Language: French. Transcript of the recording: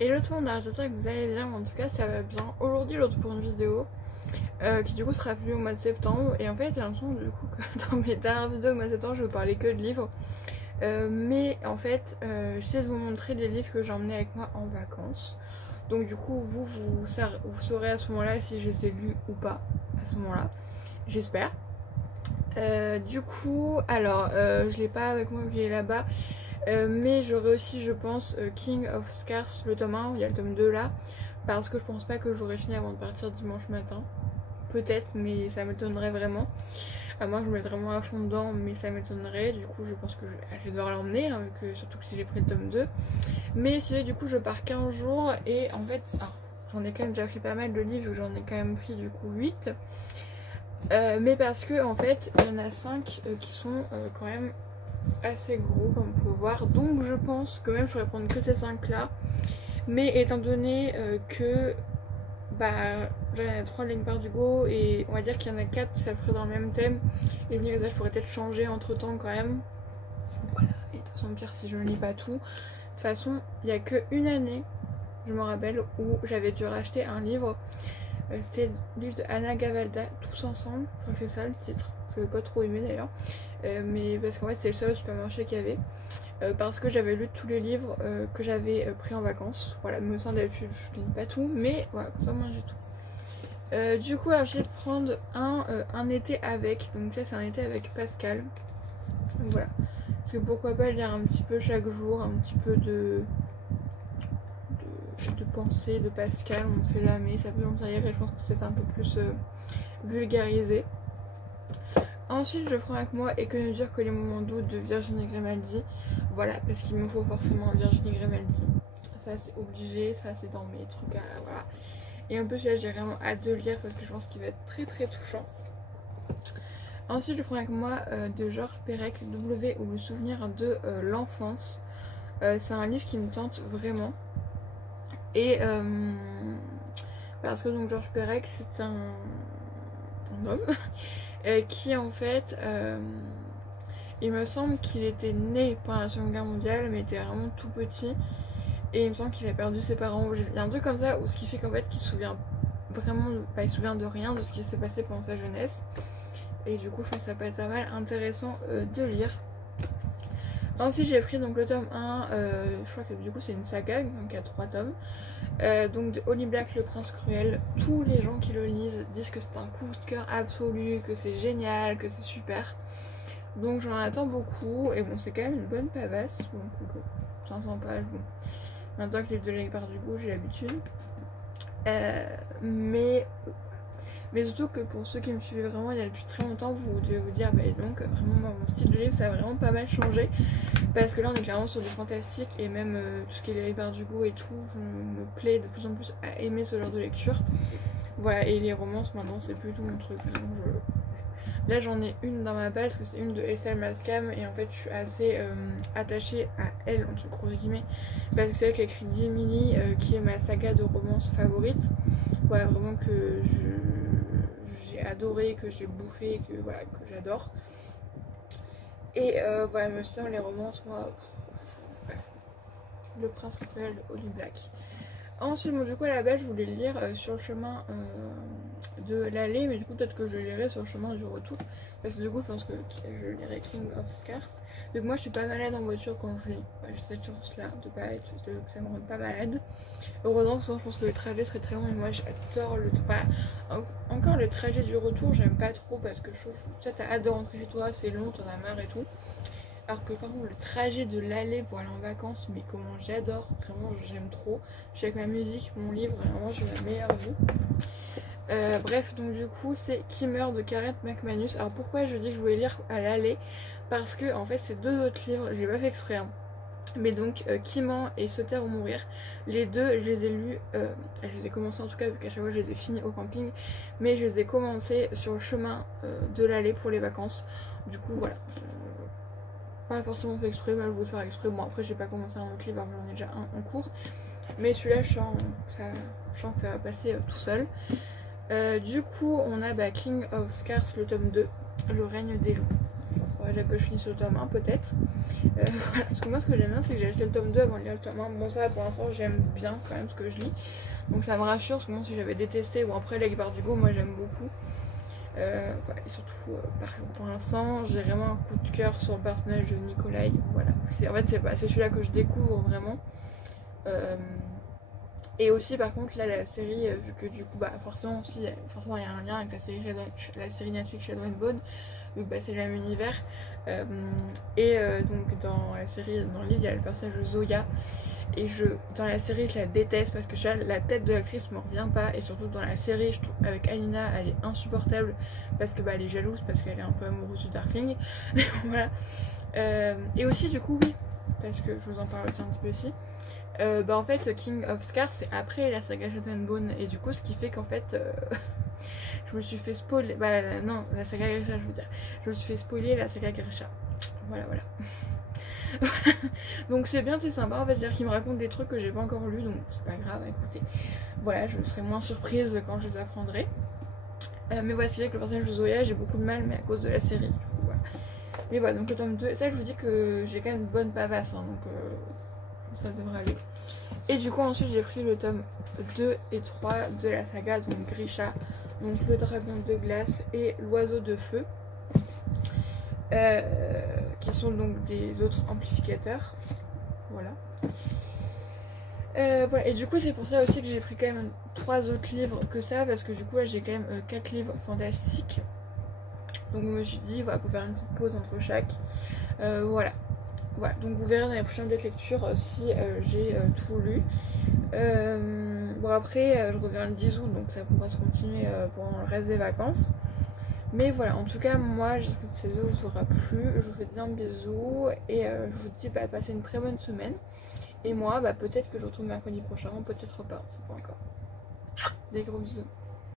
Hello tout le monde, j'espère que vous allez bien, en tout cas ça va bien. Aujourd'hui je retrouve pour une vidéo qui du coup sera publiée au mois de septembre. Et en fait j'ai l'impression du coup que dans mes dernières vidéos au mois de septembre je vous parlais que de livres. Mais en fait j'essaie de vous montrer les livres que j'ai emmenés avec moi en vacances. Donc du coup vous saurez à ce moment là si je les ai lus ou pas à ce moment là, j'espère. Du coup alors je l'ai pas avec moi vu qu'il est là-bas. Mais j'aurai aussi je pense King of Scars le tome 1, il y a le tome 2 là, parce que je pense pas que j'aurai fini avant de partir dimanche matin. Peut-être, mais ça m'étonnerait vraiment. À moins que je me mette vraiment à fond dedans, mais ça m'étonnerait. Du coup je pense que je vais devoir l'emmener, hein, surtout que si j'ai pris le tome 2. Mais si du coup je pars 15 jours et en fait j'en ai quand même déjà pris pas mal de livres, j'en ai quand même pris du coup 8. Mais parce que en fait il y en a 5 qui sont quand même assez gros comme vous pouvez voir, donc je pense que même je pourrais prendre que ces 5 là, mais étant donné que bah j'en ai 3 de Ligne du Go et on va dire qu'il y en a 4 qui s'appuient dans le même thème et venir ça je pourrais peut-être changer entre temps quand même, voilà. Et de toute façon pire si je ne lis pas tout, de toute façon il n'y a que une année je me rappelle où j'avais dû racheter un livre, c'était le livre de Anna Gavalda, Tous ensemble, je crois que c'est ça le titre, je n'avais pas trop aimé d'ailleurs. Mais parce qu'en fait c'était le seul supermarché qu'il y avait, parce que j'avais lu tous les livres que j'avais pris en vacances. Voilà, me semble d'habitude je lis pas tout, mais voilà, comme ça moi j'ai tout. Du coup j'ai de prendre un été avec, donc ça c'est un été avec Pascal, donc voilà, parce que pourquoi pas lire un petit peu chaque jour, un petit peu de pensée de Pascal, on ne sait jamais, ça peut nous arriver et je pense que c'est un peu plus vulgarisé. Ensuite je prends avec moi Et que ne dure que les moments doux de Virginie Grimaldi. Voilà, parce qu'il me faut forcément un Virginie Grimaldi. Ça c'est obligé, ça c'est dans mes trucs à... voilà. Et en plus celui-là j'ai vraiment hâte de le lire parce que je pense qu'il va être très très touchant. Ensuite je prends avec moi de Georges Perec, W ou le souvenir de l'enfance. C'est un livre qui me tente vraiment. Et parce que donc Georges Perec c'est un homme qui en fait il me semble qu'il était né pendant la Seconde Guerre mondiale mais était vraiment tout petit et il me semble qu'il a perdu ses parents. Il y a un truc comme ça où ce qui fait qu'en fait qu'il se souvient vraiment, bah, il se souvient de rien de ce qui s'est passé pendant sa jeunesse, et du coup je pense que ça peut être pas mal intéressant de lire. Ensuite j'ai pris donc le tome 1, je crois que du coup c'est une saga, donc il y a 3 tomes. Donc de Holly Black, Le Prince Cruel. Tous les gens qui le lisent disent que c'est un coup de cœur absolu, que c'est génial, que c'est super. Donc j'en attends beaucoup. Et bon, c'est quand même une bonne pavasse. Donc 500 pages, bon. Maintenant que les livres de Ligne du Go, j'ai l'habitude. Mais surtout que pour ceux qui me suivent vraiment il y a depuis très longtemps, vous devez vous dire bah donc vraiment mon style de livre ça a vraiment pas mal changé, parce que là on est clairement sur du fantastique et même tout ce qui est les du Go et tout, je me plais de plus en plus à aimer ce genre de lecture. Voilà, et les romances maintenant c'est plus tout mon truc. Là j'en ai une dans ma balle parce que c'est une de Estelle Mascam et en fait je suis assez attachée à elle entre grosses guillemets parce que c'est elle qui a écrit Dimini qui est ma saga de romance favorite. Voilà, vraiment que j'ai adoré, que j'ai bouffé, que voilà, que j'adore. Et voilà, me semble les romances, moi, bref. Le Prince Cruel de Holly Black. Ensuite, bon, du coup, à la base, je voulais le lire sur le chemin de l'aller, mais du coup, peut-être que je le lirai sur le chemin du retour. Parce que du coup, je pense que je lirai King of Scars. Donc, moi, je suis pas malade en voiture quand je lis. Ouais, j'ai cette chance-là de pas être, que ça me rende pas malade. Heureusement, sinon, je pense que le trajet serait très long. Et moi, j'adore le. Enfin, encore le trajet du retour, j'aime pas trop parce que je trouve que t'as hâte de rentrer chez toi, c'est long, t'en as marre et tout. Alors que par contre le trajet de l'aller pour aller en vacances, mais comment j'adore, vraiment j'aime trop. Je suis avec ma musique, mon livre, et vraiment j'ai ma meilleure vie. Bref, donc du coup c'est Qui meurt de Karen McManus. Alors pourquoi je dis que je voulais lire à l'aller? Parce que en fait c'est 2 autres livres, j'ai pas fait exprès hein. Mais donc Qui ment et Se taire ou mourir, les deux je les ai lus, je les ai commencés en tout cas vu qu'à chaque fois je les ai finis au camping, mais je les ai commencés sur le chemin de l'aller pour les vacances. Du coup voilà, pas forcément fait exprès, mais je voulais faire exprès. Bon après j'ai pas commencé un autre livre, j'en ai déjà un en cours, mais celui-là je sens que ça va passer tout seul. Du coup on a King of Scars le tome 2, Le règne des loups. Ouais, faudrait que je finisse le tome 1 peut-être. Voilà, parce que moi ce que j'aime bien c'est que j'ai acheté le tome 2 avant de lire le tome 1. Bon ça pour l'instant j'aime bien quand même ce que je lis. Donc ça me rassure, parce que moi si j'avais détesté, ou après Lake Bardugo, moi j'aime beaucoup. Voilà, et surtout pour l'instant j'ai vraiment un coup de cœur sur le personnage de Nikolai. Voilà, en fait c'est celui-là que je découvre vraiment. Et aussi par contre là la série, vu que du coup forcément il y a un lien avec la série Netflix Shadow and Bone, vu que c'est le même univers. Donc dans la série, dans le livre il y a le personnage de Zoya. Et dans la série je la déteste parce que la tête de l'actrice me revient pas. Et surtout dans la série je trouve avec Alina elle est insupportable parce que elle est jalouse, parce qu'elle est un peu amoureuse de Darkling. Voilà. Et aussi du coup oui, parce que je vous en parle aussi un petit peu ici. En fait King of Scars c'est après la saga Shadow and Bone. Et du coup ce qui fait qu'en fait je me suis fait spoiler. Non, la saga Grisha je veux dire. Je me suis fait spoiler la saga Grisha. Voilà. Donc c'est bien, c'est sympa, on va dire qu'il me raconte des trucs que j'ai pas encore lus, donc c'est pas grave, écoutez. Voilà, je serai moins surprise quand je les apprendrai. Mais voilà, c'est vrai que le personnage de Zoya, j'ai beaucoup de mal, mais à cause de la série, du coup, voilà. Mais voilà, donc le tome 2, ça je vous dis que j'ai quand même une bonne pavasse, hein, donc ça devrait aller. Et du coup ensuite j'ai pris le tome 2 et 3 de la saga, donc Grisha, donc le dragon de glace et l'oiseau de feu. Qui sont donc des autres amplificateurs. Voilà. Voilà. Et du coup c'est pour ça aussi que j'ai pris quand même 3 autres livres que ça, parce que du coup là j'ai quand même 4 livres fantastiques. Donc je me suis dit voilà, pour faire une petite pause entre chaque. Voilà, donc vous verrez dans les prochaines lectures si j'ai tout lu. Bon après je reviens le 10 août, donc ça pourra se continuer pendant le reste des vacances. Mais voilà, en tout cas moi j'espère que cette vidéo vous aura plu. Je vous fais d'énormes bisous et je vous dis passez une très bonne semaine. Et moi peut-être que je retourne mercredi prochain, peut-être pas, c'est pas encore. Des gros bisous.